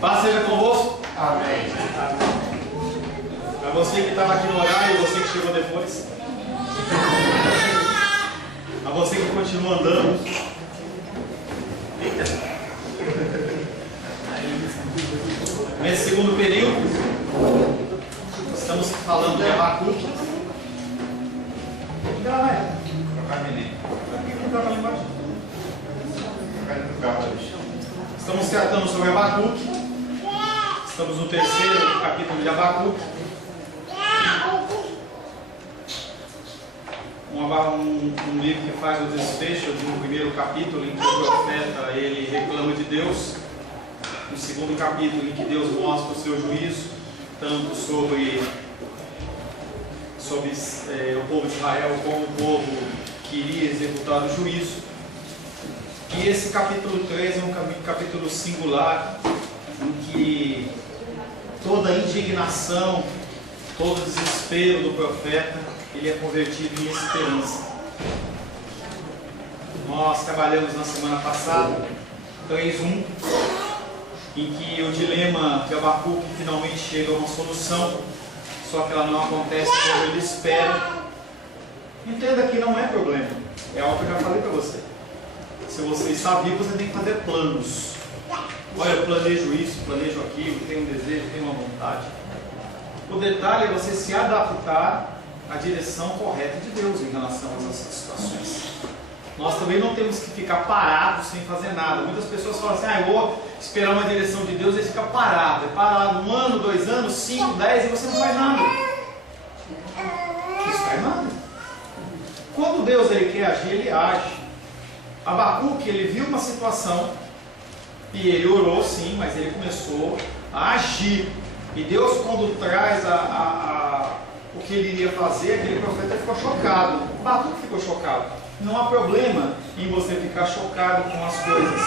Paz seja convosco. Amém. Para você que estava aqui no horário e você que chegou depois. A você que continua andando. Nesse segundo período, estamos falando de Abacuque. Estamos tratando sobre Abacuque. Estamos no terceiro capítulo de Abacuque. Um livro que faz o desfecho de um primeiro capítulo em que o profeta ele reclama de Deus. No segundo capítulo em que Deus mostra o seu juízo, tanto sobre o povo de Israel como o povo que iria executar o juízo. E esse capítulo 3 é um capítulo singular, em que toda a indignação, todo o desespero do profeta, ele é convertido em esperança. Nós trabalhamos na semana passada, 3:1, em que o dilema de Abacuque finalmente chega a uma solução, só que ela não acontece como ele espera. Entenda que não é problema, é algo que eu já falei para você. Se você está vivo, você tem que fazer planos. Olha, eu planejo isso, planejo aquilo, tenho um desejo, tenho uma vontade. O detalhe é você se adaptar à direção correta de Deus em relação a essas situações. Nós também não temos que ficar parados sem fazer nada. Muitas pessoas falam assim, eu vou esperar uma direção de Deus e fica parado. É parado 1 ano, 2 anos, 5, 10 e você não faz nada. Isso faz nada. Quando Deus ele quer agir, ele age. Abacuque, ele viu uma situação e ele orou sim, mas ele começou a agir. E Deus, quando traz o que ele iria fazer, aquele profeta ficou chocado. Abacuque ficou chocado. Não há problema em você ficar chocado com as coisas,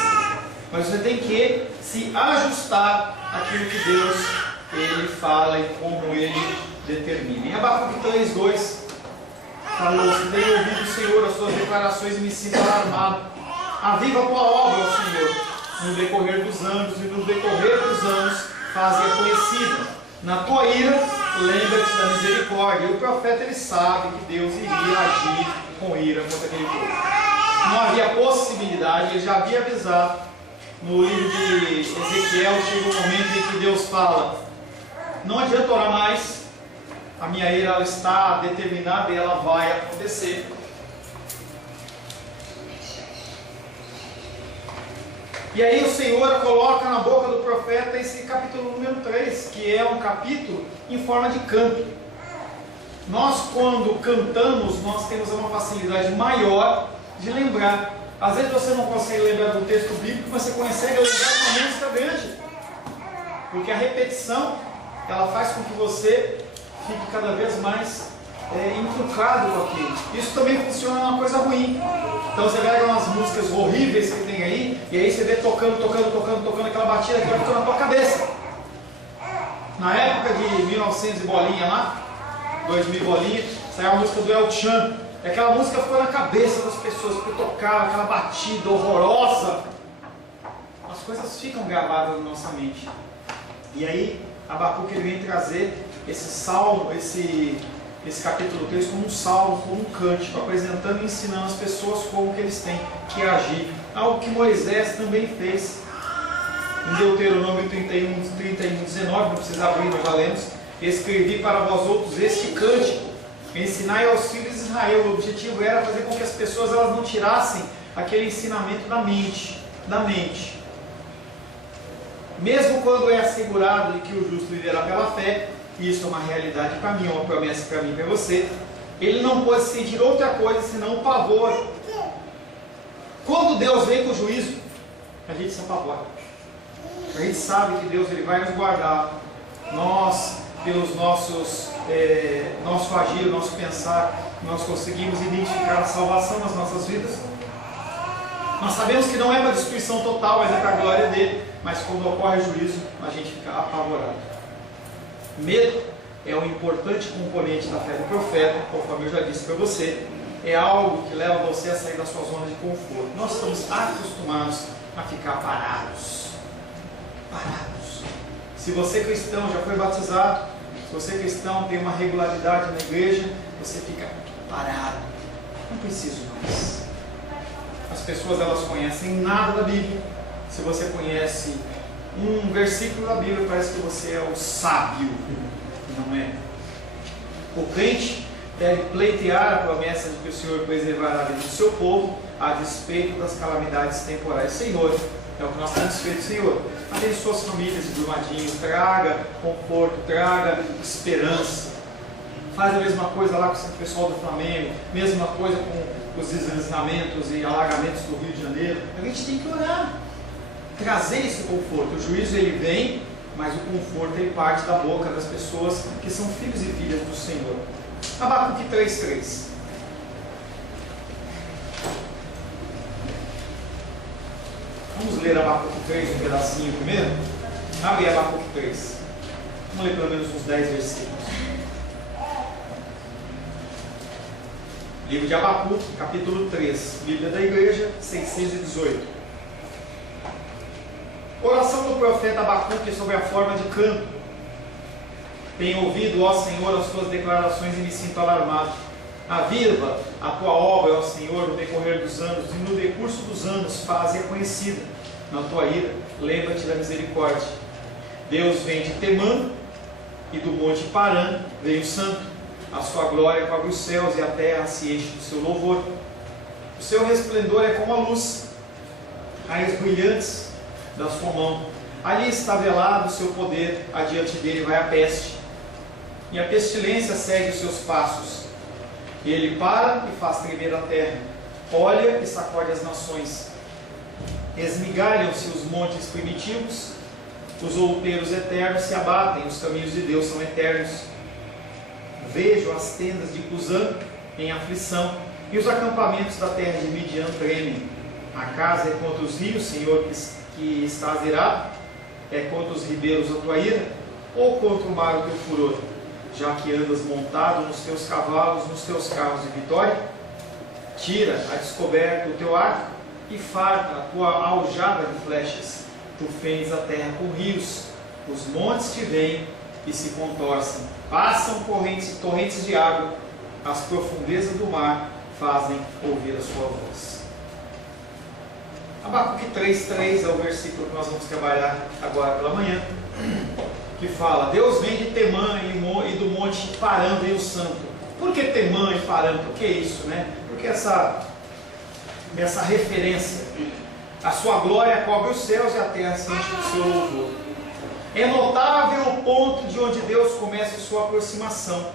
mas você tem que se ajustar àquilo que Deus ele fala e como ele determina. Em Abacuque 3:2 falou: se tenho ouvido, Senhor, as suas declarações e me sinto alarmado. Aviva a tua obra, ó Senhor, no decorrer dos anos, e no decorrer dos anos faze-a conhecida. Na tua ira, lembra-te da misericórdia. E o profeta ele sabe que Deus iria agir com ira contra aquele povo. Não havia possibilidade, ele já havia avisado. No livro de Ezequiel chega um momento em que Deus fala: não adianta orar mais, a minha ira ela está determinada e ela vai acontecer. E aí o Senhor coloca na boca do profeta esse capítulo número 3, que é um capítulo em forma de canto. Nós, quando cantamos, nós temos uma facilidade maior de lembrar. Às vezes você não consegue lembrar do texto bíblico, mas você consegue lembrar de uma música grande. Porque a repetição, ela faz com que você fique cada vez mais encucado com aquilo. Isso também funciona uma coisa ruim. Então você pega umas músicas horríveis que tem aí, e aí você vê tocando aquela batida que vai ficando na tua cabeça. Na época de 1900 e bolinha lá, 2000 bolinha, saiu a música do El Chan. E aquela música ficou na cabeça das pessoas, porque tocava aquela batida horrorosa. As coisas ficam gravadas na nossa mente. E aí Abacuque ele vem trazer esse salmo, esse capítulo 3 como um salmo, como um cântico, apresentando e ensinando as pessoas como que eles têm que agir. Algo que Moisés também fez. Em Deuteronômio 31:19, não precisa abrir, nós já lemos: escrevi para vós outros este cântico, ensinai aos filhos de Israel. O objetivo era fazer com que as pessoas elas não tirassem aquele ensinamento da mente. Mesmo quando é assegurado de que o justo viverá pela fé, isso é uma realidade para mim, é uma promessa para mim e para você, ele não pode sentir outra coisa senão o pavor. Quando Deus vem com o juízo, a gente se apavora. A gente sabe que Deus ele vai nos guardar. Nós, pelos nosso agir, o nosso pensar, nós conseguimos identificar a salvação nas nossas vidas. Nós sabemos que não é para destruição total, mas é para a glória dele. Mas quando ocorre o juízo, a gente fica apavorado. Medo é um importante componente da fé do profeta, conforme eu já disse para você. É algo que leva você a sair da sua zona de conforto. Nós estamos acostumados a ficar parados. parados. Se você cristão já foi batizado, se você cristão tem uma regularidade na igreja, você fica parado. Não preciso mais. As pessoas, elas conhecem nada da Bíblia. Se você conhece um versículo da Bíblia, parece que você é o sábio. Não é. O crente deve pleitear a promessa de que o Senhor preservará a vida do seu povo a despeito das calamidades temporais. Senhor, é o que nós temos feito, Senhor. Abençoe suas famílias e Brumadinho, traga conforto, traga esperança. Faz a mesma coisa lá com o pessoal do Flamengo, mesma coisa com os deslizamentos e alagamentos do Rio de Janeiro. A gente tem que orar, trazer esse conforto. O juízo, ele vem, mas o conforto, ele parte da boca das pessoas que são filhos e filhas do Senhor. Abacuque 3:3. Vamos ler Abacuque 3, um pedacinho primeiro? Abre Abacuque 3. Vamos ler pelo menos uns 10 versículos. Livro de Abacuque, capítulo 3, Bíblia da Igreja, 618. Oração do profeta Abacuque sobre a forma de canto. Tenho ouvido, ó Senhor, as tuas declarações e me sinto alarmado. Aviva a tua obra, ó Senhor, no decorrer dos anos, e no decurso dos anos faze-a conhecida. Na tua ira, lembra-te da misericórdia. Deus vem de Temã, e do monte Parã veio o santo. A sua glória cobre os céus, e a terra se enche do seu louvor. O seu resplendor é como a luz, raios brilhantes da sua mão. Ali está velado o seu poder, adiante dele vai a peste, e a pestilência segue os seus passos. Ele para e faz tremer a terra, olha e sacode as nações. Esmigalham-se os montes primitivos, os outeiros eternos se abatem, os caminhos de Deus são eternos. Vejo as tendas de Cusã em aflição, e os acampamentos da terra de Midian tremem. A casa é contra os rios, Senhor, que estás irado? É contra os ribeiros a tua ira? Ou contra o mar o teu furor? Já que andas montado nos teus cavalos, nos teus carros de vitória? Tira a descoberta o teu arco e farta a tua aljava de flechas. Tu fendes a terra com rios, os montes te veem e se contorcem. Passam torrentes de água, as profundezas do mar fazem ouvir a sua voz. Abacuque 3:3 é o versículo que nós vamos trabalhar agora pela manhã, que fala: Deus vem de Temã e do monte Parã veio o santo. Por que Temã e Parã? Por que isso, né? Porque essa referência, a sua glória cobre os céus e a terra se enche do seu louvor. É notável o ponto de onde Deus começa a sua aproximação.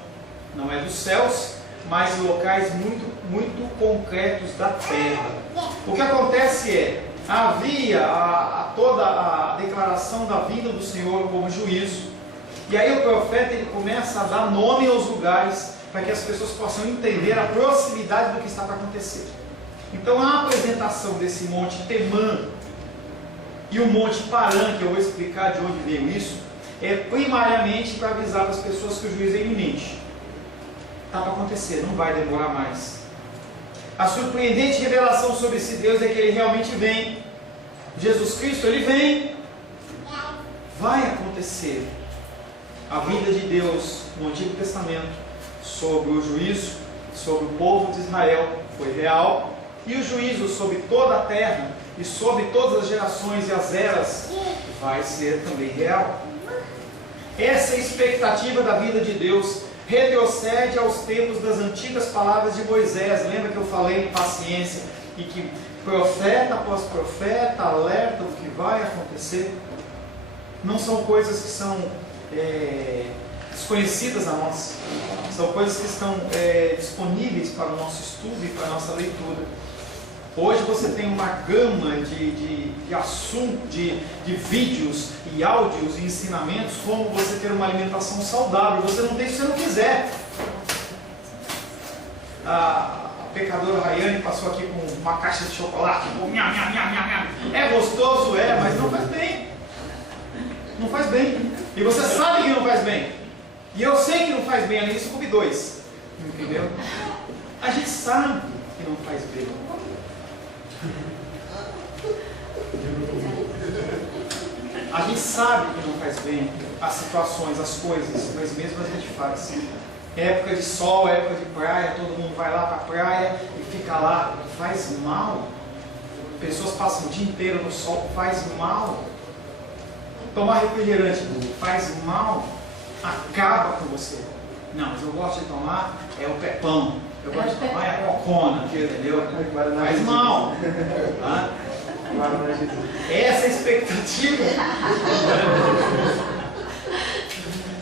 Não é dos céus, mas em locais muito concretos da terra. O que acontece é, havia toda a declaração da vinda do Senhor como juízo. E aí o profeta, ele começa a dar nome aos lugares, para que as pessoas possam entender a proximidade do que está para acontecer. Então a apresentação desse monte Temã e o monte Parã, que eu vou explicar de onde veio isso, é primariamente para avisar as pessoas que o juízo é iminente. Está para acontecer, não vai demorar mais. A surpreendente revelação sobre esse Deus é que ele realmente vem. Jesus Cristo, ele vem. Vai acontecer. A vinda de Deus no Antigo Testamento sobre o juízo sobre o povo de Israel foi real, e o juízo sobre toda a terra e sobre todas as gerações e as eras vai ser também real. Essa expectativa da vida de Deus retrocede aos tempos das antigas palavras de Moisés. Lembra que eu falei em paciência e que profeta após profeta alerta o que vai acontecer? Não são coisas que são desconhecidas a nós, são coisas que estão disponíveis para o nosso estudo e para a nossa leitura. Hoje você tem uma gama de assuntos, de vídeos e áudios e ensinamentos, como você ter uma alimentação saudável. Você não tem se você não quiser. A pecadora Rayane passou aqui com uma caixa de chocolate. É gostoso, mas não faz bem. Não faz bem. E você sabe que não faz bem. E eu sei que não faz bem, além disso, comi 2. Entendeu? A gente sabe que não faz bem. A gente sabe que não faz bem as situações, as coisas, mas mesmo a gente faz. Época de sol, época de praia, todo mundo vai lá para a praia e fica lá, faz mal. Pessoas passam o dia inteiro no sol, faz mal. Tomar refrigerante faz mal, acaba com você. Não, mas eu gosto de tomar o Pepão, eu gosto de tomar a Cocona, entendeu? Faz mal. Tá? Essa é a expectativa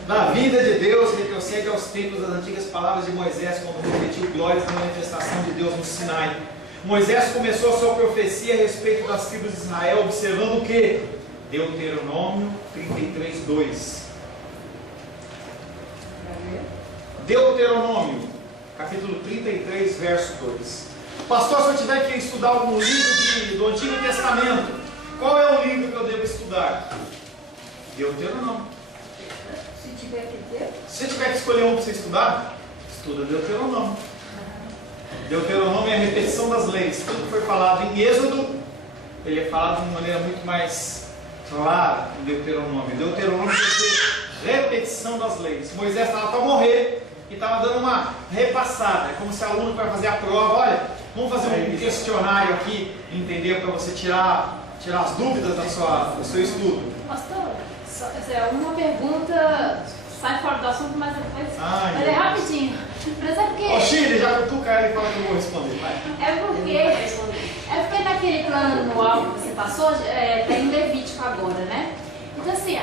da vinda de Deus retrocede aos tempos das antigas palavras de Moisés, quando repetiu glórias da manifestação de Deus no Sinai. Moisés começou a sua profecia a respeito das tribos de Israel, observando o que? Deuteronômio 33:2. Deuteronômio, capítulo 33, verso 2. Pastor, se eu tiver que estudar algum livro do Antigo Testamento, qual é o livro que eu devo estudar? Deuteronômio. Se tiver que escolher um para você estudar, estuda Deuteronômio. Deuteronômio é a repetição das leis. Tudo que foi falado em Êxodo, ele é falado de maneira muito mais clara em Deuteronômio. Deuteronômio quer dizer repetição das leis. Moisés estava para morrer e estava dando uma repassada. É como se o aluno vai fazer a prova. Olha, vamos fazer um questionário aqui, entendeu? Para você tirar as dúvidas do seu estudo. Pastor, uma pergunta sai fora do assunto, mas depois. Mas é rapidinho. Mas é porque. Ô, Chile, já cutuca ela e fala que eu vou responder. Vai. É porque naquele plano anual que você passou, tem Levítico agora, né? Então assim,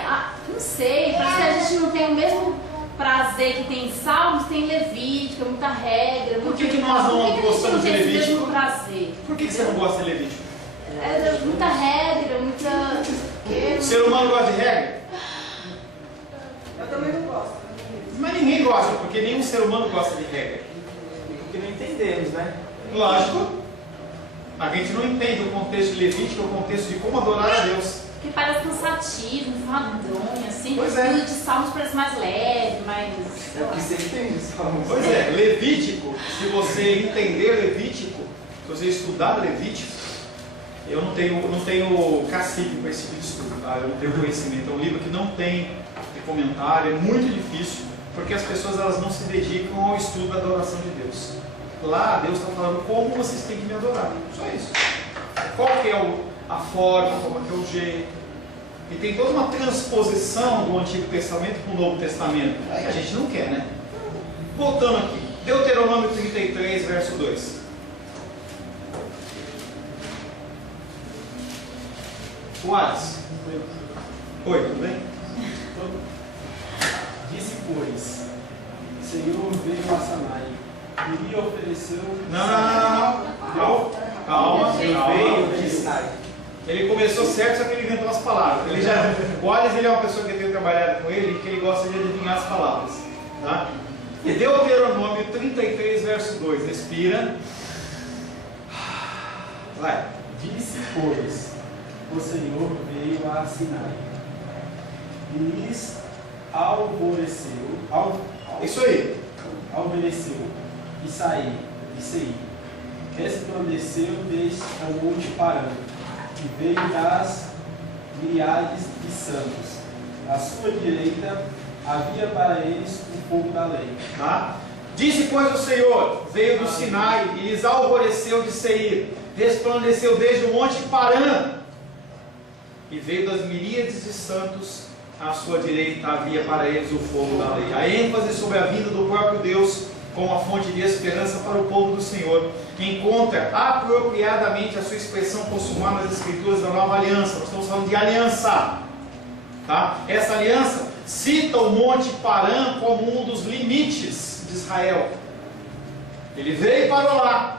não sei, parece que a gente não tem o mesmo prazer que tem em Salmos, tem Levítico, muita regra. Por que nós não gostamos de Levítico? Mesmo prazer? Por que você não gosta de Levítico? Muita regra, muita. O ser humano gosta de regra? Eu também não gosto. Mas ninguém gosta, porque nenhum ser humano gosta de regra. Porque não entendemos, né? Lógico. A gente não entende o contexto de Levítico, o contexto de como adorar a Deus. Porque parece cansativo, enfadonho, assim. Pois é. O de Salmos parece mais leve, mais. É porque você entende Salmos. Pois é, Levítico, se você entender Levítico, se você estudar Levítico, eu não tenho cacife para esse tipo de estudo, tá? Eu não tenho conhecimento. É um livro que não tem comentário, é muito difícil, porque as pessoas elas não se dedicam ao estudo da adoração de Deus. Lá Deus está falando como vocês têm que me adorar, só isso. Qual que é a forma, como que é o jeito. E tem toda uma transposição do Antigo Testamento para o Novo Testamento. Aí a gente não quer, né? Voltando aqui, Deuteronômio 33, verso 2. O Ades. Oi, tudo bem? Disse, pois, Senhor veio a Sanai e lhe ofereceu. Não. Calma. Veio de Sinai. Ele começou certo, só que ele inventou as palavras. O Ades ele é uma pessoa que eu tenho trabalhado com ele, que ele gosta de adivinhar as palavras. Tá? E Deuteronômio 33, verso 2. Respira. Vai. Disse, pois, o Senhor veio a Sinai e lhes alvoreceu, Isso aí. alvoreceu e saiu de Seir. Resplandeceu desde o monte Parã e veio das miríades de santos. À sua direita havia para eles o fogo da lei. Tá? Disse, pois, o Senhor, veio do Sinai e lhes alvoreceu de Seir, resplandeceu desde o monte Parã, e veio das miríades de santos, à sua direita havia para eles o fogo da lei. A ênfase sobre a vinda do próprio Deus como a fonte de esperança para o povo do Senhor encontra apropriadamente a sua expressão consumada nas Escrituras da Nova Aliança. Nós estamos falando de aliança. Tá? Essa aliança cita o monte Parã como um dos limites de Israel. Ele veio e parou lá.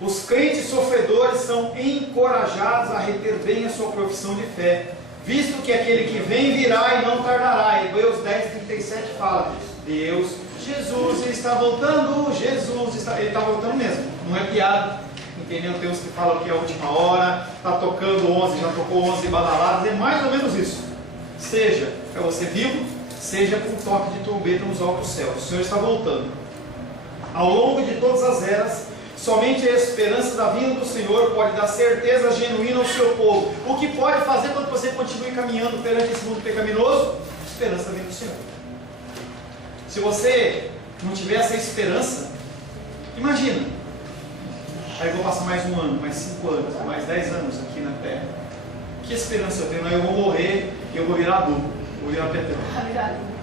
Os crentes sofredores são encorajados a reter bem a sua profissão de fé, visto que aquele que vem virá e não tardará. Hebreus 10:37 fala: Deus, Jesus está voltando, ele está voltando mesmo, não é piada, entendeu? Tem uns que falam que é a última hora, está tocando 11, já tocou 11 badaladas, é mais ou menos isso. Seja para você vivo, seja com toque de trombeta nos altos céus. O Senhor está voltando. Ao longo de todas as eras, Somente a esperança da vinda do Senhor pode dar certeza genuína ao seu povo. O que pode fazer quando você continue caminhando perante esse mundo pecaminoso? Esperança da vinda do Senhor. Se você não tiver essa esperança, imagina, aí eu vou passar mais um ano, mais 5 anos, mais 10 anos aqui na Terra. Que esperança eu tenho? Não, eu vou morrer e eu vou virar adubo, vou virar petróleo,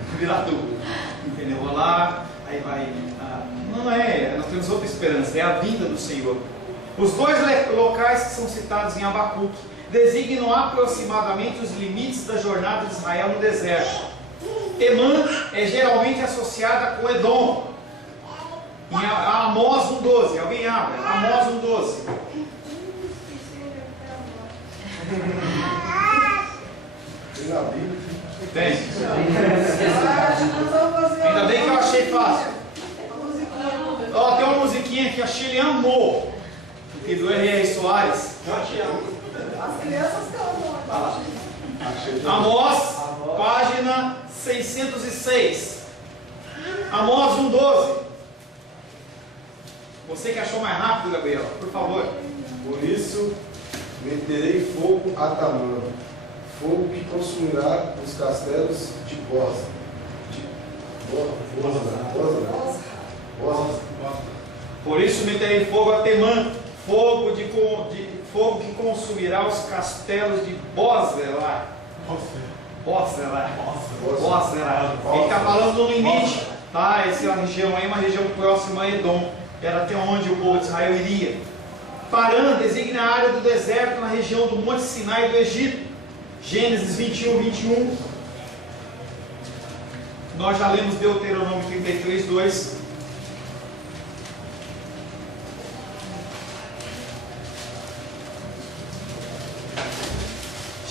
vou virar adubo, entendeu? Vou lá, aí vai... Não é, nós temos outra esperança, é a vinda do Senhor. Os dois locais que são citados em Abacuque designam aproximadamente os limites da jornada de Israel no deserto. Temã é geralmente associada com Edom. Em Amós 1,12, alguém abre? Amós 1,12. Tem. Ainda bem que eu achei fácil. Ó, tem uma musiquinha que a Chile amou, que do R.R. Soares. As crianças estão. Amós, página 606. Amós 1,12. Você que achou mais rápido, Gabriel, por favor. Por isso, meterei fogo a Tamã, fogo que consumirá os castelos de Boza. Por isso meterei fogo a Temã, fogo que consumirá os castelos de Bozrah. Ele está falando no limite, tá? Essa região aí é uma região próxima a Edom, era até onde o povo de Israel iria. Parã designa a área do deserto na região do Monte Sinai do Egito. Gênesis 21, 21. Nós já lemos Deuteronômio 33, 2.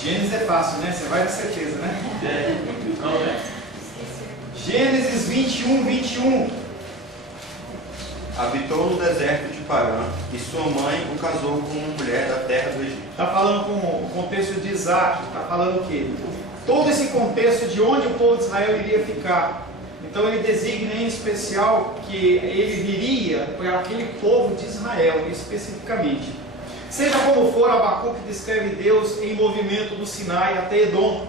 Gênesis é fácil, né? Você vai ter certeza, né? Gênesis 21, 21. Habitou no deserto de Parã, e sua mãe o casou com uma mulher da terra do Egito. Está falando com o contexto de Isaac, está falando o quê? Todo esse contexto de onde o povo de Israel iria ficar. Então ele designa em especial que ele viria para aquele povo de Israel, especificamente. Seja como for, Abacuque descreve Deus em movimento do Sinai até Edom,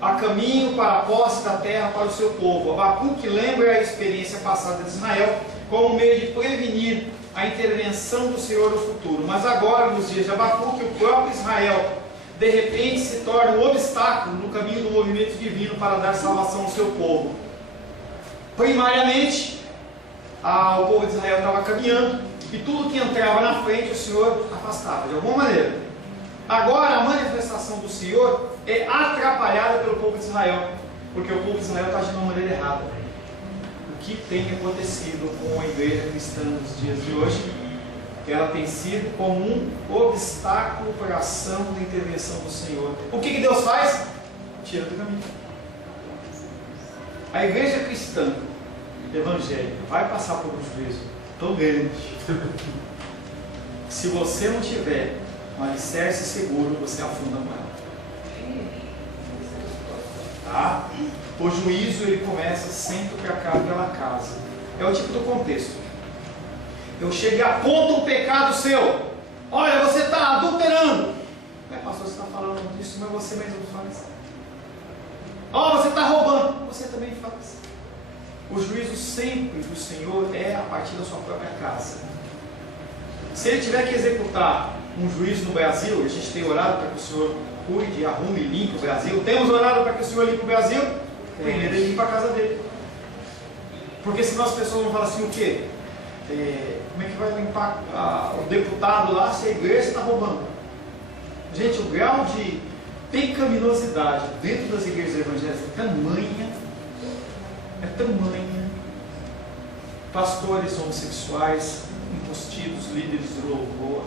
a caminho para a posse da terra para o seu povo. Abacuque lembra a experiência passada de Israel como meio de prevenir a intervenção do Senhor no futuro. Mas agora, nos dias de Abacuque, o próprio Israel, de repente, se torna um obstáculo no caminho do movimento divino para dar salvação ao seu povo. Primariamente, o povo de Israel estava caminhando, e tudo que entrava na frente, o Senhor afastava, de alguma maneira. Agora, a manifestação do Senhor é atrapalhada pelo povo de Israel, porque o povo de Israel está agindo de uma maneira errada. O que tem acontecido com a igreja cristã nos dias de hoje? Ela tem sido como um obstáculo para a ação da intervenção do Senhor. O que Deus faz? Tira do caminho. A igreja cristã evangélica vai passar por um juízo tão grande. Se você não tiver um alicerce seguro, você afunda com ela. Tá? O juízo ele começa sempre para cá pela casa. É o tipo do contexto. Eu chego e aponto um pecado seu. Olha, você está adulterando. Pastor, você está falando disso, mas você mesmo faz. Você está roubando. Você também faz. O juízo sempre do Senhor é a partir da sua própria casa. Se ele tiver que executar um juízo no Brasil, a gente tem orado para que o Senhor cuide, arrume e limpe o Brasil. Temos orado para que o Senhor limpe o Brasil. Primeiro ele limpa a casa dele. Porque senão as pessoas vão falar assim, o quê? Como é que vai limpar o deputado lá se a igreja está roubando? Gente, o grau de pecaminosidade dentro das igrejas evangélicas é tamanha. Pastores homossexuais, impostidos, líderes do louvor,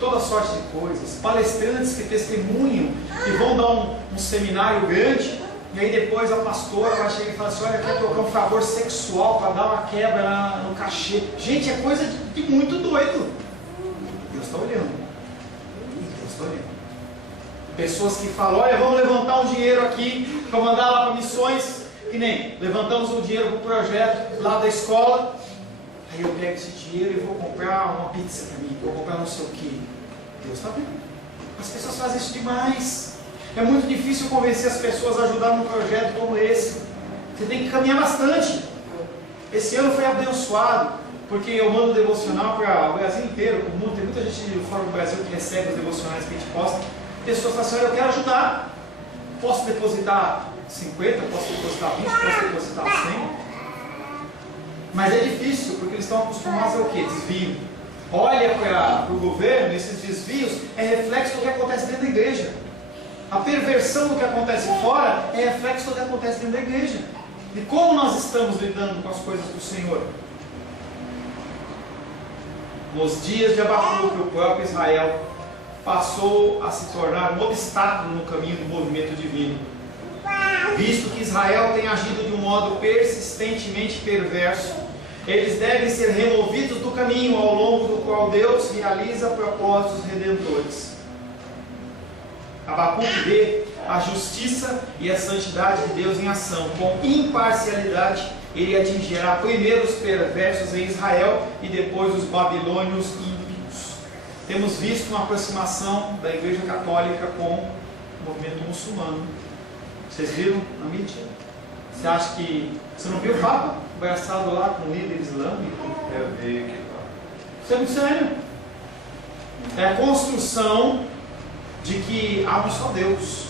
toda sorte de coisas, palestrantes que testemunham, que vão dar um seminário grande, e aí depois a pastora vai chegar e falar assim, olha, quer trocar um favor sexual para dar uma quebra no cachê. Gente, é coisa de muito doido. Deus está olhando. Deus está olhando. Pessoas que falam, olha, vamos levantar um dinheiro aqui para mandar lá para missões, que nem levantamos o dinheiro para o projeto lá da escola, Aí eu pego esse dinheiro e vou comprar uma pizza para mim, vou comprar não sei o que. Deus está vendo. As pessoas fazem isso demais. É muito difícil convencer as pessoas a ajudar num projeto como esse. Você tem que caminhar bastante. Esse ano foi abençoado, porque eu mando devocional para o Brasil inteiro, o mundo. Tem muita gente fora do Brasil que recebe os devocionais que a gente posta. Pessoas falam assim, olha, eu quero ajudar. Posso depositar 50, posso depositar 20, posso depositar 100. Mas é difícil, porque eles estão acostumados ao quê? Desvio. Olha para o governo, esses desvios é reflexo do que acontece dentro da igreja. A perversão do que acontece fora é reflexo do que acontece dentro da igreja. E como nós estamos lidando com as coisas do Senhor? Nos dias de Abacuque, o próprio Israel passou a se tornar um obstáculo no caminho do movimento divino. Visto que Israel tem agido de um modo persistentemente perverso, eles devem ser removidos do caminho ao longo do qual Deus realiza propósitos redentores. Abacuque vê a justiça e a santidade de Deus em ação. Com imparcialidade, ele atingirá primeiro os perversos em Israel e depois os babilônios ímpios. Temos visto uma aproximação da Igreja Católica com o movimento muçulmano. Vocês viram na mídia? Você acha que... Você não viu o Papa abraçado lá com o líder islâmico? Eu vi que Isso é muito sério. É a construção de que há um só Deus.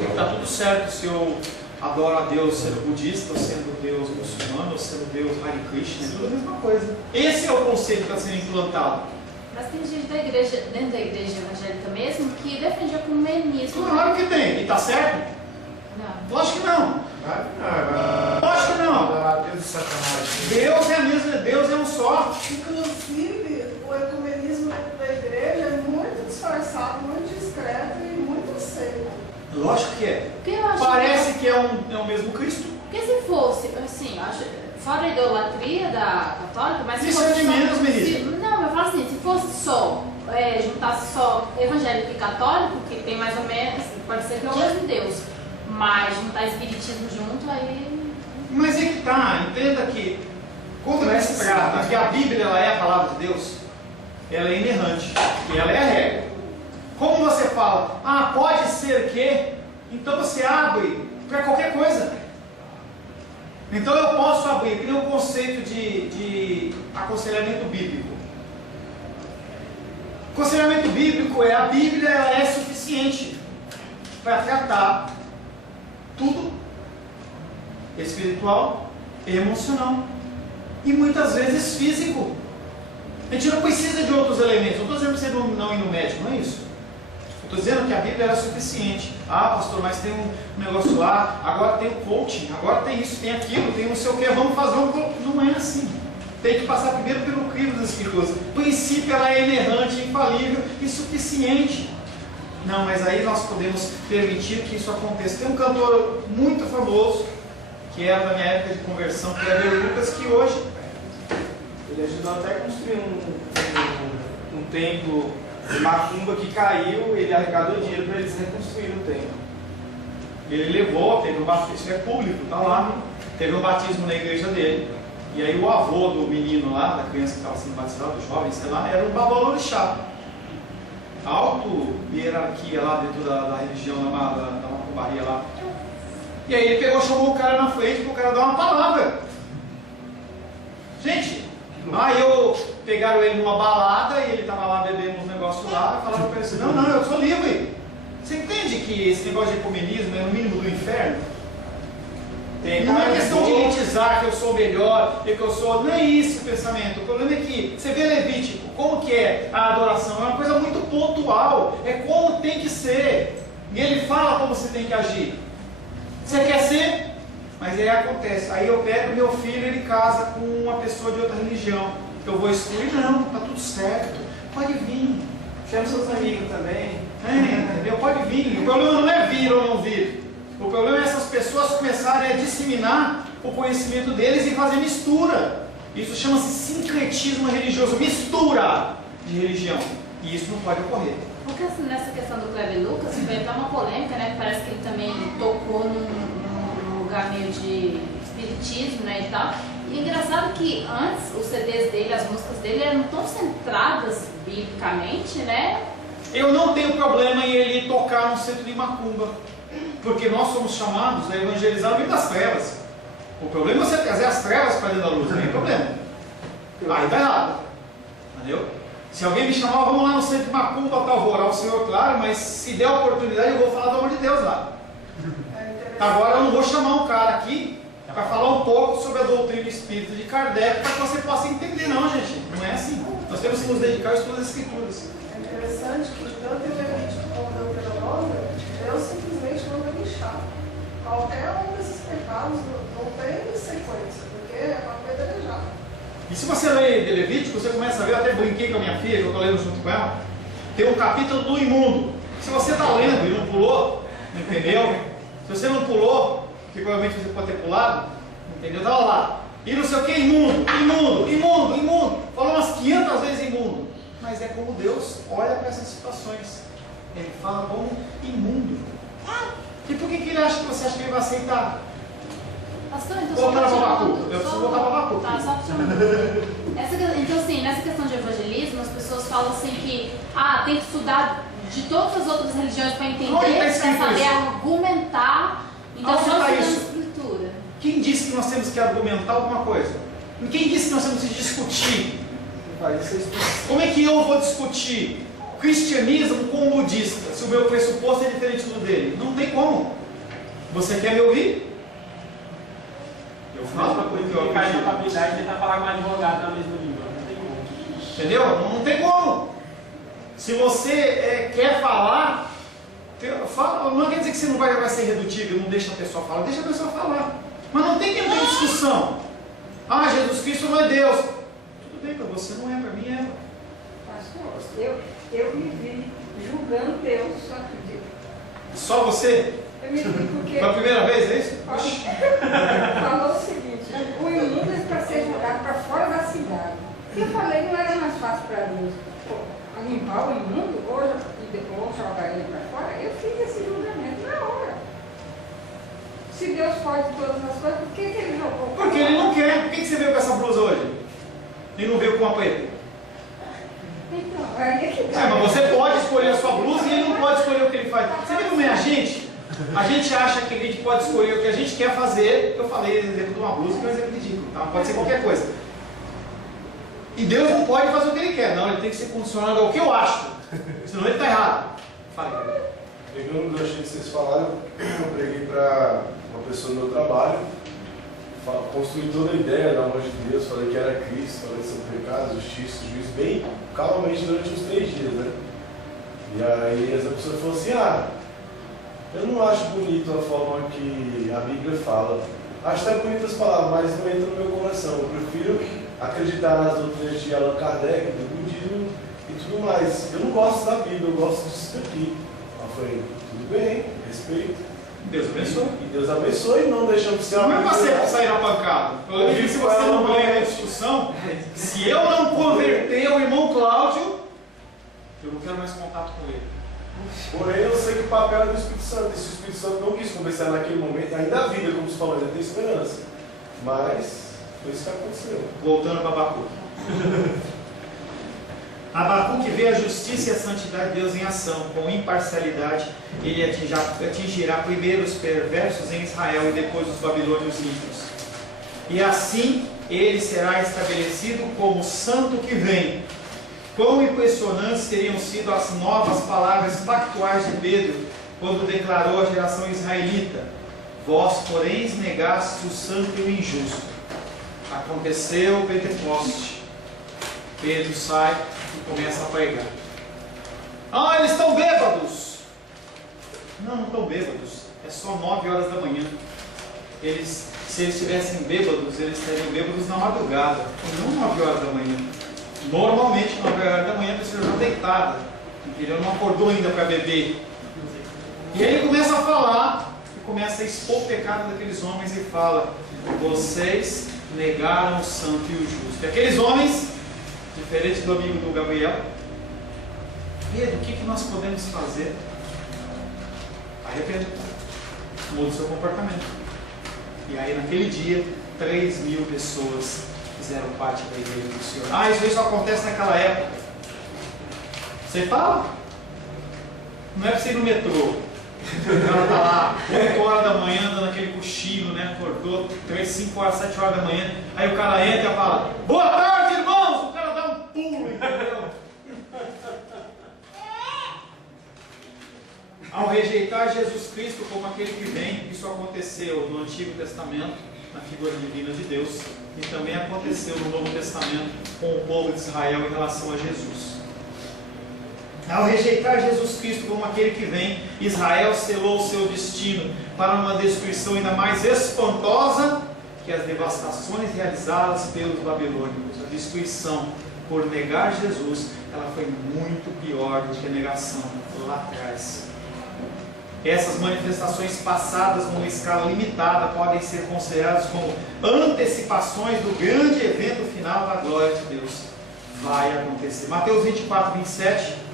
E está tudo certo se eu adoro a Deus sendo budista, ou sendo Deus muçulmano, ou sendo Deus Hare Krishna, é tudo a mesma coisa. Esse é o conceito que está sendo implantado. Mas tem gente da igreja, dentro da igreja evangélica mesmo, que defende o ecumenismo. Claro que tem. E está certo? Não. Lógico que não. Lógico que não. Deus de sacanagem. Deus é a mesma, Deus é um só. Inclusive, o ecumenismo dentro da igreja é muito disfarçado, muito discreto e muito seco. Lógico que é. Porque eu acho Parece que é o mesmo Cristo. Porque se fosse, assim, acho, fora a idolatria da católica, mas se Isso fosse é de só- menos, Melissa. Não, eu falo assim, se fosse só, juntasse só evangélico e católico, que tem mais ou menos, pode ser que é o mesmo Deus, mas juntar espiritismo junto, aí... Mas é que tá, entenda que quando se trata que a Bíblia ela é a palavra de Deus, ela é inerrante e ela é a regra. Como você fala, pode ser que, então você abre para qualquer coisa. Então eu posso abrir, tem um conceito de aconselhamento bíblico. Aconselhamento bíblico é a Bíblia, ela é suficiente para tratar tudo espiritual e emocional e muitas vezes físico. A gente não precisa de outros elementos. Não estou dizendo que você não ir no médico, não é isso. Estou dizendo que a Bíblia era suficiente. Pastor, mas tem um negócio lá, agora tem o coaching, agora tem isso, tem aquilo, tem não sei o que, vamos fazer Não é assim. Tem que passar primeiro pelo crivo das Escrituras. O princípio ela é inerrante, infalível e suficiente. Não, mas aí nós podemos permitir que isso aconteça. Tem um cantor muito famoso, que era da minha época de conversão, que é o Lucas, que hoje Ele ajudou até a construir um templo de macumba que caiu, ele arrecadou dinheiro para eles reconstruírem o templo. ele levou, teve um batismo, isso é público, está lá, teve um batismo na igreja dele. E aí o avô do menino lá, da criança que estava sendo batizada, do jovem, sei lá, era um babalorixá. Alto hierarquia lá dentro da religião, da macumbaria lá. E aí ele pegou, chamou o cara na frente para o cara dar uma palavra. Gente, pegaram ele numa balada e ele estava lá bebendo uns negócios lá e falaram para ele assim, não, eu sou livre. Você entende que esse negócio de ecumenismo é no mínimo do inferno? Não é questão de elitizar que eu sou melhor, que eu sou... Não é isso o pensamento. O problema é que você vê Levítico, como que é a adoração? É uma coisa muito pontual. É como tem que ser. E ele fala como você tem que agir. Você quer ser? Mas aí acontece. Aí eu pego meu filho, ele casa com uma pessoa de outra religião. Eu vou excluir? Não, tá tudo certo. Pode vir. Chama seus amigos também. Entendeu? Pode vir. O problema não é vir ou não vir. O problema é essas pessoas começarem a disseminar o conhecimento deles e fazer mistura. Isso chama-se sincretismo religioso, mistura de religião. E isso não pode ocorrer. Porque assim, nessa questão do Kleber Lucas, foi até uma polêmica, né? Que parece que ele também tocou num lugar meio de espiritismo, né? E tal. E é engraçado que antes os CDs dele, as músicas dele eram tão centradas biblicamente, né? Eu não tenho problema em ele tocar no centro de macumba, porque nós somos chamados a evangelizar no meio das trevas. O problema é você trazer as trevas para dentro da luz, não tem problema. Aí tá errado. Entendeu? Se alguém me chamar, vamos lá no centro de macumba para orar o Senhor, claro, mas se der a oportunidade eu vou falar do amor de Deus lá. Agora eu não vou chamar um cara aqui para falar um pouco sobre a doutrina do Espírito de Kardec para que você possa entender, não, gente. Não é assim. Nós temos que nos dedicar ao estudo das Escrituras. É interessante que tanto em Levítico como em Deuteronômio, Deus simplesmente manda lixar. Qualquer um desses pecados não tem sequência, porque é uma pedrejada. E se você lê de Levítico, você começa a ver, eu até brinquei com a minha filha, que eu estou lendo junto com ela, tem um capítulo do imundo. Se você está lendo e não pulou, entendeu? Se você não pulou, que provavelmente você pode ter pulado, entendeu? Estava lá. E não sei o que, imundo, imundo, imundo, imundo. Falou umas 500 vezes imundo. Mas é como Deus olha para essas situações. Ele fala como imundo. E por que ele acha que você acha que ele vai aceitar? Pastor, então Voltar para tirando- Abacuque. Eu preciso voltar para Abacuque. Tá, só então, assim, nessa questão de evangelismo, as pessoas falam assim que tem que estudar de todas as outras religiões para entender, Onde tá para escrito saber isso? argumentar. Então, Onde só tá estudando a isso? escritura. Quem disse que nós temos que argumentar alguma coisa? Quem disse que nós temos que discutir? Como é que eu vou discutir cristianismo com um budista, se o meu pressuposto é diferente do dele? Não tem como. Você quer me ouvir? Eu falo Mesma coisa porque que eu cai na acredito. contabilidade e tentar falar com um advogado na mesma língua. Não tem como. Entendeu? Não tem como. Se você quer falar, fala, não quer dizer que você não vai ser redutível, não deixa a pessoa falar, deixa a pessoa falar. Mas não tem que entrar em discussão. Jesus Cristo não é Deus. Tudo bem, para você não é, para mim é. Pastor, eu me vi julgando Deus, só acredito. Só você? Eu me vi porque Pela primeira vez, é isso? falou o seguinte, o imundo é para ser jogado para fora da cidade. E eu falei, não era mais fácil para Deus limpar o imundo e depois jogar ele para fora? Eu fiz esse julgamento na hora. Se Deus pode todas as coisas, por que ele jogou? Porque ele não quer. Por que você veio com essa blusa hoje? E não veio com uma preta? Então, aí é que Mas você pode escolher a sua blusa e ele não pode escolher o que ele faz. Você vê como é a gente? A gente acha que a gente pode escolher o que a gente quer fazer. Eu falei exemplo de uma blusa, que é um exemplo ridículo, tá? Pode ser qualquer coisa. E Deus não pode fazer o que ele quer, não. Ele tem que ser condicionado ao que eu acho. Senão ele está errado. Fala. Pegando o gancho que vocês falaram, eu preguei para uma pessoa do meu trabalho, construí toda a ideia do amor de Deus, falei que era Cristo, falei sobre pecado, justiça, juízo, bem calmamente durante uns 3 dias, né? E aí essa pessoa falou assim, eu não acho bonito a forma que a Bíblia fala. Acho até bonitas as palavras, mas não entra no meu coração. Eu prefiro acreditar nas doutrinas de Allan Kardec, do budismo e tudo mais. Eu não gosto da Bíblia, eu gosto disso aqui. Eu falei, tudo bem, respeito. Deus abençoe. E Deus abençoe e não deixamos de ser Não é uma você que sair na pancada. Eu digo que se você não ganha a discussão, se eu não converter o irmão Cláudio, eu não quero mais contato com ele. Porém, eu sei que o papel é do Espírito Santo. E se o Espírito Santo não quis conversar naquele momento, ainda a vida, como você falou, ainda tem esperança. Mas foi isso que aconteceu. Voltando para Abacuque. Abacuque vê a justiça e a santidade de Deus em ação. Com imparcialidade, ele atingirá primeiro os perversos em Israel e depois os babilônios ímpios. E assim ele será estabelecido como santo que vem. Quão impressionantes teriam sido as novas palavras pactuais de Pedro, quando declarou à geração israelita: vós, porém, negastes o santo e o injusto. Aconteceu o Pentecoste. Pedro sai e começa a pregar. Eles estão bêbados. Não estão bêbados. É só 9 horas da manhã. Se eles estivessem bêbados, eles estariam bêbados na madrugada, não 9 horas da manhã. Normalmente, 9 horas da manhã, a pessoa está deitada, ele não acordou ainda para beber. E aí ele começa a falar, e começa a expor o pecado daqueles homens e fala: vocês negaram o santo e o justo. E aqueles homens, diferente do amigo do Gabriel: Pedro, o que nós podemos fazer? Arrependa, muda o seu comportamento. E aí naquele dia, 3.000 pessoas fizeram parte da igreja do Senhor. Ah, isso só acontece naquela época. Você fala? Não é para você ir no metrô. O cara está lá, 8 horas da manhã, dando aquele cochilo, né? Acordou 3, 5 horas, 7 horas da manhã. Aí o cara entra e fala: boa tarde, irmãos! O cara dá um pulo, entendeu? Ao rejeitar Jesus Cristo como aquele que vem, isso aconteceu no Antigo Testamento, na figura divina de Deus, e também aconteceu no Novo Testamento com o povo de Israel em relação a Jesus. Ao rejeitar Jesus Cristo como aquele que vem, Israel selou o seu destino para uma destruição ainda mais espantosa que as devastações realizadas pelos babilônicos. A destruição por negar Jesus, ela foi muito pior do que a negação lá atrás. Essas manifestações passadas numa escala limitada podem ser consideradas como antecipações do grande evento final da glória de Deus. Vai acontecer. Mateus 24, 27.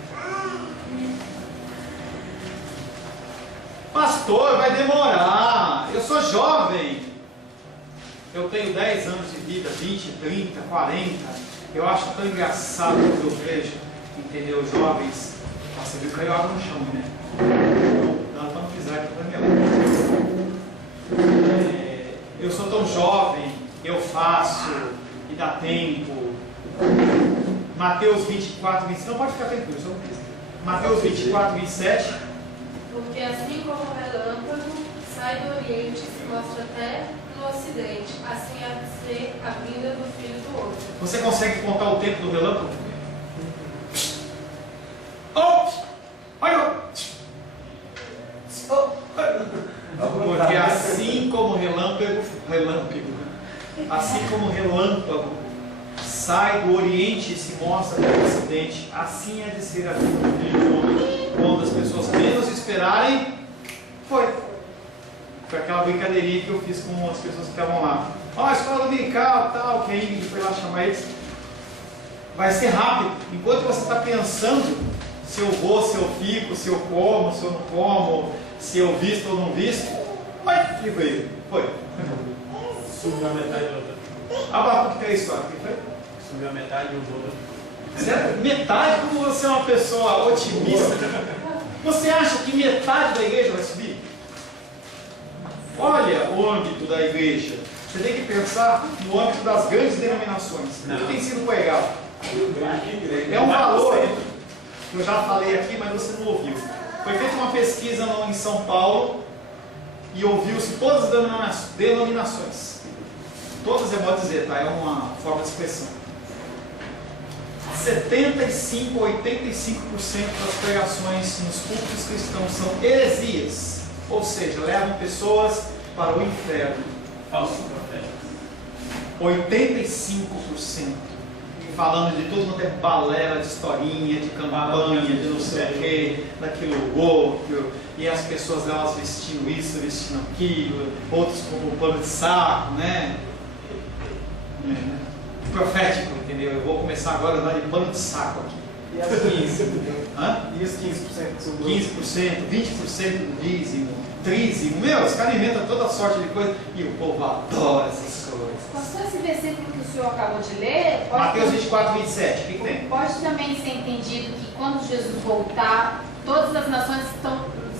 Pastor, vai demorar. Eu sou jovem. Eu tenho 10 anos de vida, 20, 30, 40. Eu acho tão engraçado o que eu vejo. Entendeu? Jovens. Nossa, viu que caiu água no chão, né? Não, para não pisar aqui para mim. Eu sou tão jovem, eu faço e dá tempo. Mateus 24, 25. Não pode ficar tranquilo, só não precisa. Mateus 24, 27. Porque assim como o relâmpago sai do Oriente e se mostra até no Ocidente, assim há de ser a vinda do Filho do Homem. Você consegue contar o tempo do relâmpago? Oh! Olha! Porque assim como o relâmpago, assim como o relâmpago sai do Oriente e se mostra no Ocidente, assim é de ser a vida do Filho do Homem. Quando as pessoas menos esperarem, foi aquela brincadeirinha que eu fiz com as pessoas que estavam lá. Ó, a escola dominical, tal, que a Ingrid foi lá chamar eles. Vai ser rápido. Enquanto você está pensando se eu vou, se eu fico, se eu como, se eu não como, se eu visto ou não visto, vai, e veio. Foi. Subiu a metade do outro. Abacuque 3:4, que foi? Subiu a metade do outro. Certo? Metade, como você é uma pessoa otimista, você acha que metade da igreja vai subir? Olha o âmbito da igreja. Você tem que pensar no âmbito das grandes denominações. O que tem sido pregado? É um valor que eu já falei aqui, mas você não ouviu. Foi feita uma pesquisa em São Paulo e ouviu-se todas as denominações. Todas é modo de dizer, tá? É uma forma de expressão. 75% a 85% das pregações nos cultos cristãos são heresias, ou seja, levam pessoas para o inferno. Falso profeta. 85%. Falando de tudo quanto é balela, de historinha, de campanha, de não sei o que, daquilo outro, e as pessoas elas vestindo isso, vestindo aquilo, outros com pano de saco, né? Profético, entendeu? Eu vou começar agora a andar de pano de saco aqui. E as 15%? Hã? E os 15% que sobrou? 15%, 20% do dízimo, trízimo. Meu, os caras inventam toda sorte de coisa e o povo adora essas coisas. Pastor, esse versículo que o senhor acabou de ler, Mateus 24, 27, o que tem? pode também ser entendido que quando Jesus voltar, todas as nações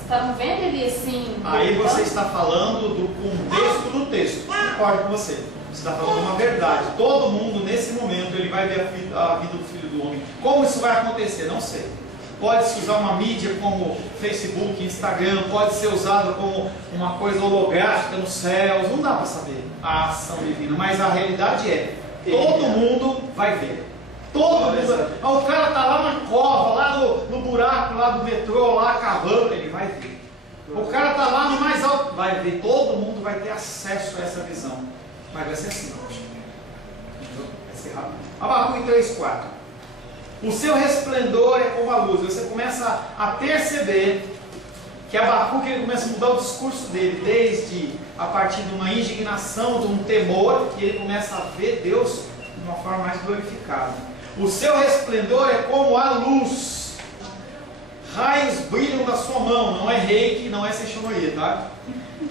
estarão vendo ele assim. Aí voltando? você está falando do contexto do texto. Concordo com você. Você está falando uma verdade. Todo mundo, nesse momento, ele vai ver a vida do Filho do Homem. Como isso vai acontecer? Não sei. Pode-se usar uma mídia como Facebook, Instagram, pode ser usado como uma coisa holográfica nos céus. Não dá para saber a ação divina. Mas a realidade é, todo mundo vai ver. Todo mundo. O cara está lá na cova, lá no buraco lá do metrô, lá cavando, ele vai ver. O cara está lá no mais alto, vai ver. Todo mundo vai ter acesso a essa visão. Mas vai ser assim. Vai ser rápido. Abacuque 3:4. O seu resplendor é como a luz. Você começa a perceber que Abacuque ele começa a mudar o discurso dele, desde a partir de uma indignação, de um temor, e ele começa a ver Deus de uma forma mais glorificada. O seu resplendor é como a luz. Raios brilham da sua mão. Não é reiki, não é seixonoria, tá?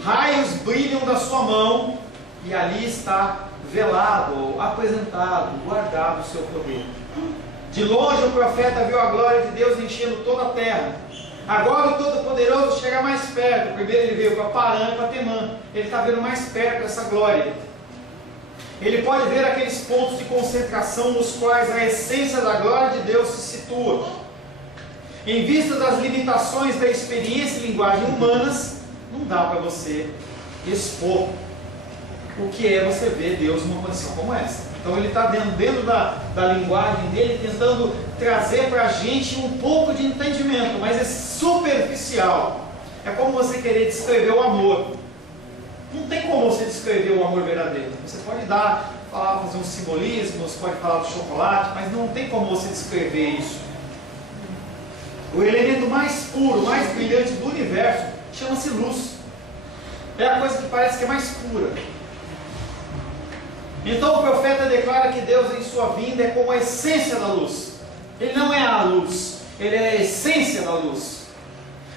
Raios brilham da sua mão. e ali está velado, apresentado, guardado o seu poder. De longe o profeta viu a glória de Deus enchendo toda a terra. Agora o Todo-Poderoso chega mais perto. Primeiro ele veio para Parã e para Temã. Ele está vendo mais perto essa glória. Ele pode ver aqueles pontos de concentração nos quais a essência da glória de Deus se situa. Em vista das limitações da experiência e linguagem humanas, não dá para você expor o que é você ver Deus numa condição como essa. Então ele está dentro da linguagem dele, tentando trazer para a gente um pouco de entendimento, mas é superficial. É como você querer descrever o amor. Não tem como você descrever o amor verdadeiro. Você pode fazer uns simbolismos, pode falar do chocolate, mas não tem como você descrever isso. O elemento mais puro, mais brilhante do universo chama-se luz. É a coisa que parece que é mais pura. Então o profeta declara que Deus em sua vinda é como a essência da luz. Ele não é a luz, ele é a essência da luz.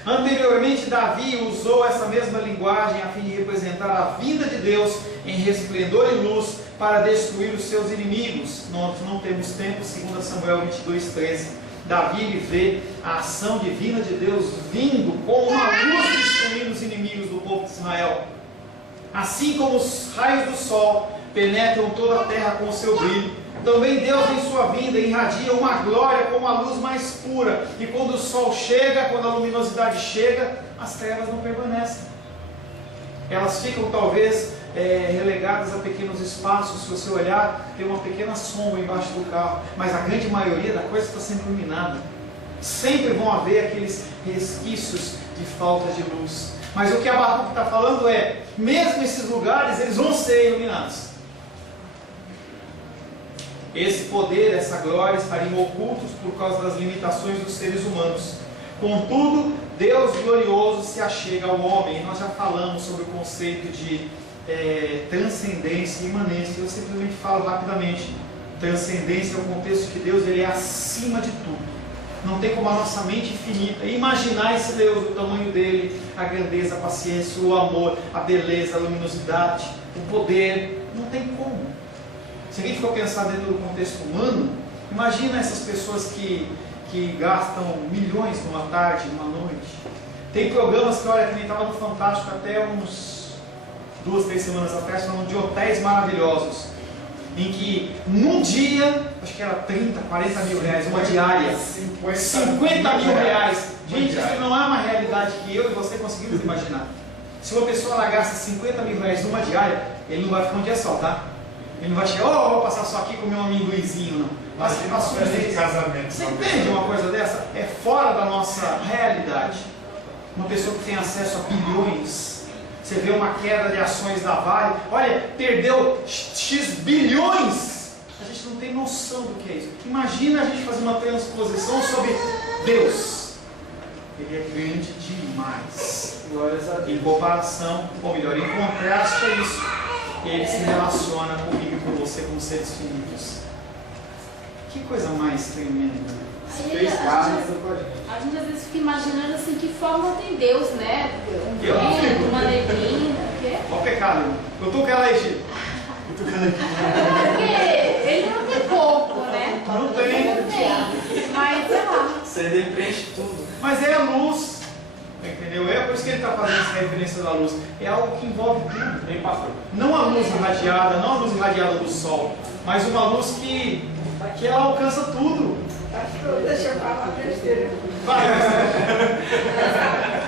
Anteriormente Davi usou essa mesma linguagem a fim de representar a vinda de Deus em resplendor e luz para destruir os seus inimigos. Nós não temos tempo, 2 Samuel 22:13. Davi vê a ação divina de Deus vindo com uma luz destruindo os inimigos do povo de Israel. Assim como os raios do sol penetram toda a terra com o seu brilho, também Deus em sua vinda irradia uma glória como a luz mais pura, e quando o sol chega, quando a luminosidade chega, as trevas não permanecem. Elas ficam talvez relegadas a pequenos espaços. Se você olhar, tem uma pequena sombra embaixo do carro, mas a grande maioria da coisa está sempre iluminada. Sempre vão haver aqueles resquícios de falta de luz. Mas o que Abacuque está falando é, mesmo esses lugares, eles vão ser iluminados. Esse poder, essa glória estariam ocultos por causa das limitações dos seres humanos. Contudo, Deus glorioso se achega ao homem. E nós já falamos sobre o conceito de transcendência e imanência. Eu simplesmente falo rapidamente. Transcendência é o contexto que Deus ele é acima de tudo. Não tem como a nossa mente infinita imaginar esse Deus, o tamanho dele, a grandeza, a paciência, o amor, a beleza, a luminosidade, o poder. Não tem como. Se a gente for pensar dentro do contexto humano, imagina essas pessoas que gastam milhões numa tarde, numa noite. Tem programas que, olha, que nem estava no Fantástico até uns 2, 3 semanas atrás, falando de hotéis maravilhosos, em que num dia, acho que era 30, 40 mil reais, uma diária, 50 mil reais. Gente, isso não é uma realidade que eu e você conseguimos imaginar. Se uma pessoa ela gasta 50 mil reais numa diária, ele não vai ficar um dia só, tá? Ele não vai chegar, vou passar só aqui com o meu amendoizinho, não. Passa um mês. Você entende uma coisa dessa? É fora da nossa realidade. Uma pessoa que tem acesso a bilhões. Você vê uma queda de ações da Vale. Olha, perdeu X bilhões. A gente não tem noção do que é isso. Imagina a gente fazer uma transposição sobre Deus. Ele é grande demais. Glórias a Deus. Em comparação, ou melhor, em contraste a isso, ele se relaciona comigo e com você como seres finitos. Que coisa mais tremenda. Aí, a gente às vezes fica imaginando assim, que forma tem Deus, né? Um vento, uma neblina, o quê? Olha o pecado, eu tô com ela aí, Chico. Porque ele não tem corpo, né? Não tem. Ele tem, mas sei lá. Você preenche tudo. Mas é a luz, entendeu? É por isso que ele está fazendo essa referência da luz. É algo que envolve tudo. Bem, pastor. Não a luz irradiada, não a luz irradiada do sol, mas uma luz que ela alcança tudo. Deixa eu falar besteira. Vai,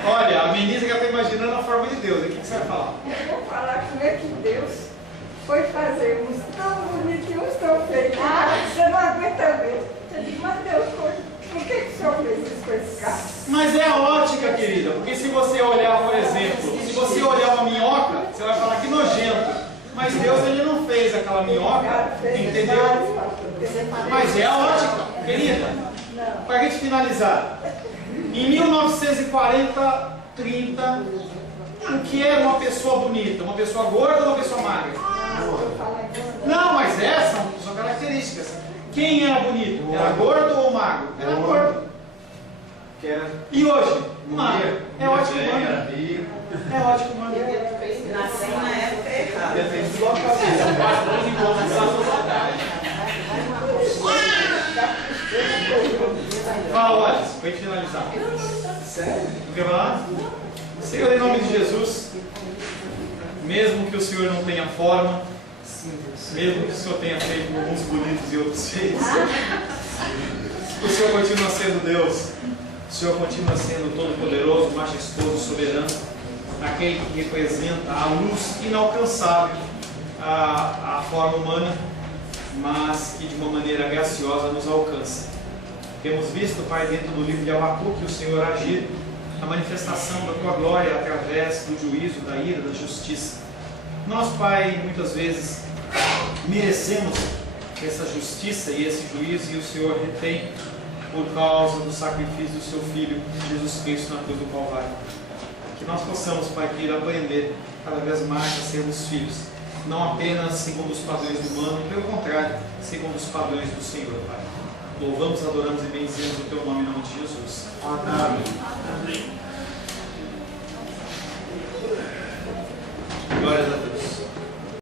olha, a Menisa já está imaginando a forma de Deus. O que você vai falar? Eu vou falar como é que Deus foi fazer uns tão bonitos e uns tão feios. Você não aguenta ver. Eu digo, mas Deus, por que o Senhor fez isso com esse carro? Mas é a ótica, querida. Porque se você olhar, por exemplo, se você olhar uma minhoca, você vai falar que nojento. Mas Deus ele não fez aquela minhoca, entendeu? Mas é a ótica, querida. Para a gente finalizar, em 1940, 30, o que era uma pessoa bonita? Uma pessoa gorda ou uma pessoa magra? Não, mas essas são características. Quem era bonito? Era gordo ou magro? Era gordo. E hoje? Magro. É ótimo, mano. É ótimo, mano. Nasci na época Depende do local. Fala, Wallace, para finalizar. Sério? Não quer falar? Senhor, em nome de Jesus, mesmo que o Senhor não tenha forma, mesmo que o Senhor tenha feito alguns bonitos e outros feios, o Senhor continua sendo Deus. O Senhor continua sendo todo-poderoso, majestoso, soberano, aquele que representa a luz inalcançável, a forma humana, mas que de uma maneira graciosa nos alcança. Temos visto, Pai, dentro do livro de Abacuque, o Senhor agir a manifestação da Tua glória através do juízo, da ira, da justiça. Nós, Pai, muitas vezes merecemos essa justiça e esse juízo, e o Senhor retém por causa do sacrifício do Seu Filho, Jesus Cristo, na cruz do Calvário. Que nós possamos, Pai, querer aprender cada vez mais a sermos filhos, não apenas segundo os padrões humanos, pelo contrário, segundo os padrões do Senhor, Pai. Louvamos, adoramos e bendizemos o Teu nome em nome de Jesus. Amém. Glórias a Deus.